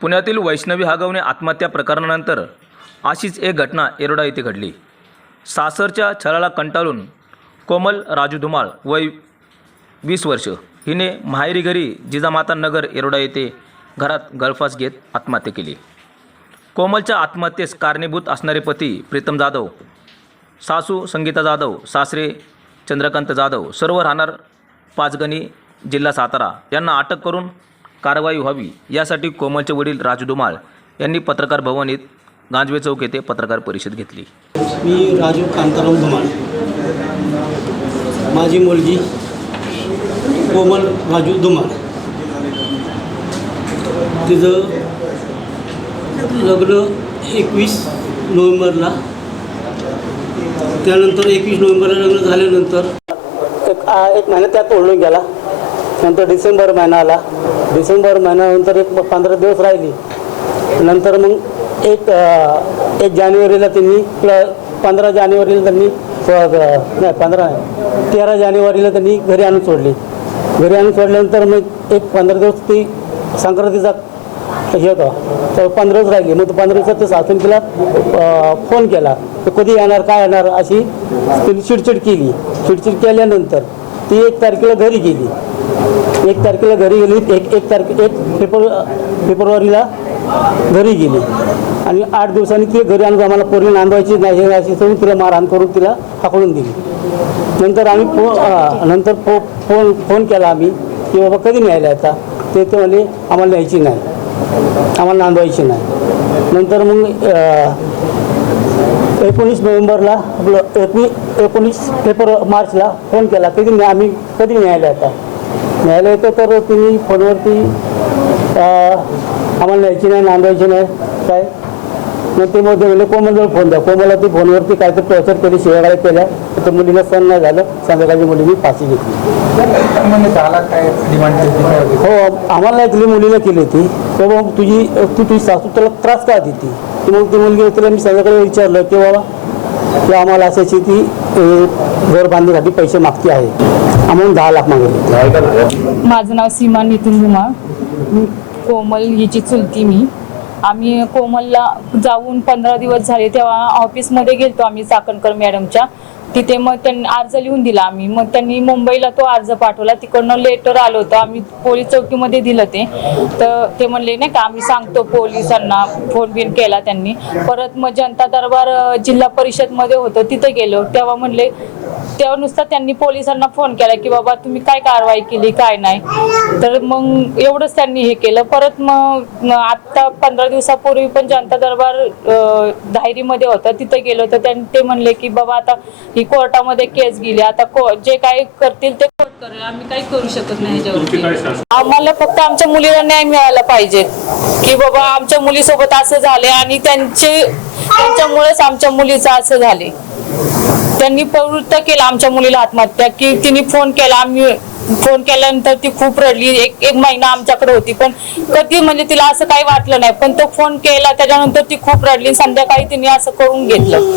पुण्यातील वैष्णवी हागवणे आत्महत्या प्रकरणानंतर अशीच एक घटना येरोडा येथे घडली. सासरच्या छळाला कंटाळून कोमल राजू धुमाळ वय वीस वर्ष हिने माहेरी घरी जिजामाता नगर येरोडा येथे घरात गळफास घेत आत्महत्या केली. कोमलच्या आत्महत्येस कारणीभूत असणारे पती प्रीतम जाधव सासू संगीता जाधव सासरे चंद्रकांत जाधव सर्व राहणार पाचगणी जिल्हा सातारा यांना अटक करून कारवाई व्हावी यासाठी कोमलचे वडील राजू धुमाळ यांनी पत्रकार भवन येथे गांजवे चौक येथे पत्रकार परिषद घेतली. मी राजू कांताराम धुमाळ माझी मुलगी कोमल राजू धुमाळ तिचं लग्न एकवीस नोव्हेंबरला. त्यानंतर एकवीस नोव्हेंबरला लग्न झाल्यानंतर एक एक महिना त्यात ओढून गेला. नंतर डिसेंबर महिना आला. डिसेंबर महिन्यानंतर एक पंधरा दिवस राहिली. नंतर मग एक एक जानेवारीला त्यांनी पंधरा जानेवारीला त्यांनी नाही पंधरा नाही तेरा जानेवारीला त्यांनी घरी आणून सोडली. घरी आणून सोडल्यानंतर मग एक पंधरा दिवस ती संक्रांतीचा हे होता. तर पंधरा दिवस राहिली. मग पंधरा दिवसात ते सासून तिला फोन केला. तर कधी येणार? काय येणार? अशी तिने चिडचिड केली. चिडचिड केल्यानंतर ती एक तारखेला घरी गेली. एक तारखेला घरी गेली एक एक तारखे एक फेब्रु फेब्रुवारीला घरी गेली. आणि आठ दिवसांनी ती घरी आणून आम्हाला पोरगी नांदवायची नाही हे अशी सगळी तिला मारहाण करून तिला हाकलून दिली. नंतर आम्ही फो नंतर फो फोन फोन केला आम्ही की बाबा कधी न्यायला आता ते ते म्हणे आम्हाला न्यायची नाही. आम्हाला नांदवायची नाही. नंतर मग एकोणीस नोव्हेंबरला आपलं एकवी एकोणीस फेब्रुवारी मार्चला फोन केला कधी आम्ही कधी न्यायला आता न्यायला येतो तर तुम्ही फोनवरती आम्हाला न्यायची नाही नांदवायची नाही काय? मग ते मग म्हणजे कोमलजवळ फोन द्या? कोमलला ती फोनवरती काय तर टॉर्चर केली शिवागाळ्या केल्या. तर मुलीला सण नाही झालं. संध्याकाळची मुलीने फाशी घेतली. होती? हो आम्हाला ऐकली मुलीला केली होती. तर मग तुझी तू तुझी सासू त्याला त्रास का देते? मग ती मुलगी तिला मी संध्याकाळी विचारलं की बाबा की आम्हाला असायची ती घर बांधण्यासाठी पैसे मागती आहे. आम्हाला दहा लाख मागितले माझं नाव सीमा नितीन धुमाळ मी कोमल हिची चुलती मी. आम्ही कोमलला जाऊन पंधरा दिवस झाले तेव्हा ऑफिसमध्ये गेलतो आम्ही चाकणकर मॅडमच्या. तिथे मग त्यांनी अर्ज लिहून दिला आम्ही. मग त्यांनी मुंबईला तो अर्ज पाठवला. तिकडनं लेटर आलं होतं. आम्ही पोलीस चौकीमध्ये दिलं ते. तर ते म्हणले नाही का आम्ही सांगतो पोलिसांना. फोन बिन केला त्यांनी. परत मग जनता दरबार जिल्हा परिषदमध्ये होतं. तिथे गेलो. तेव्हा म्हणले तेव्हा नुसता त्यांनी पोलिसांना फोन केला की बाबा तुम्ही काय कारवाई केली काय नाही. तर मग एवढंच त्यांनी हे केलं. परत मग म आत्ता पंधरा दिवसापूर्वी पण जनता दरबार धायरीमध्ये होतं. तिथे गेलो तर त्यां- ते म्हणले की बाबा आता ही कोर्टामध्ये केस गेली. आता को जे काय करतील ते कोर्ट करेल. आम्ही काही करू शकत नाही आम्हाला फक्त आमच्या मुलीला न्याय मिळाला पाहिजे. की बाबा आमच्या मुलीसोबत असं झाले आणि त्यांचे त्यांच्यामुळेच आमच्या मुलीचं असं झाले त्यांनी प्रवृत्त केलं आमच्या मुलीला आत्महत्या की तिने फोन केला. आम्ही फोन केल्यानंतर ती खूप रडली. एक एक महिना आमच्याकडे होती. पण कधी म्हणजे तिला असं काही वाटलं नाही. पण तो फोन केला. त्याच्यानंतर ती खूप रडली. संध्याकाळी तिने असं करून घेतलं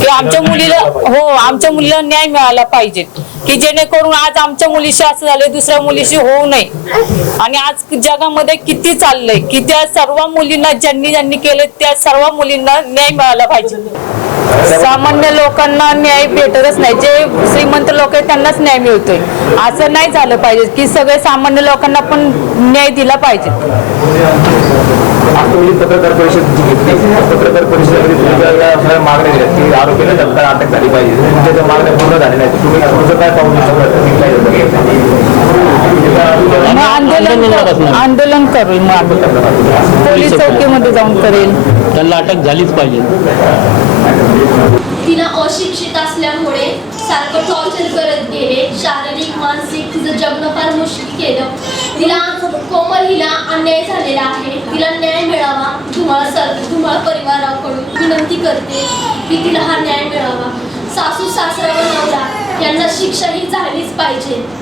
की आमच्या मुलीला हो आमच्या मुलीला न्याय मिळाला पाहिजे. की जेणेकरून आज आमच्या मुलीशी असं झालं दुसऱ्या मुलीशी होऊ नये. आणि आज जगामध्ये किती चाललंय की त्या सर्व मुलींना ज्यांनी ज्यांनी केलं त्या सर्व मुलींना न्याय मिळाला पाहिजे. सामान्य लोकांना न्याय भेटतच नाही. जे श्रीमंत लोक आहेत त्यांनाच न्याय मिळतोय. असं नाही झालं पाहिजे की सगळे सामान्य लोकांना पण न्याय दिला पाहिजे. आता पत्रकार परिषद घेतली पत्रकार परिषदेमध्ये तुमच्या मागण्या दिल्या की आरोपीला जनता अटक झाली पाहिजे. तुमच्या त्या मागण्या पूर्ण झाल्या नाही तुम्ही तुमचं काय पाहून आंदोलन आंदोलन करेल मग आम्ही पोलीस चौकीमध्ये जाऊन करेल. त्यांना अटक झालीच पाहिजे. तिला अशिक्षित असल्यामुळे सारखं टॉर्चर करत गेले. शारीरिक मानसिक तिचं जगणं फार मुश्किल केलं. तिला कोमल हिला अन्याय झालेला आहे. तिला न्याय मिळावा. धुमाळ सर धुमाळ परिवाराकडून विनंती करते की तिला हा न्याय मिळावा. सासू सासरा व नवरा यांना शिक्षा ही झालीच पाहिजे.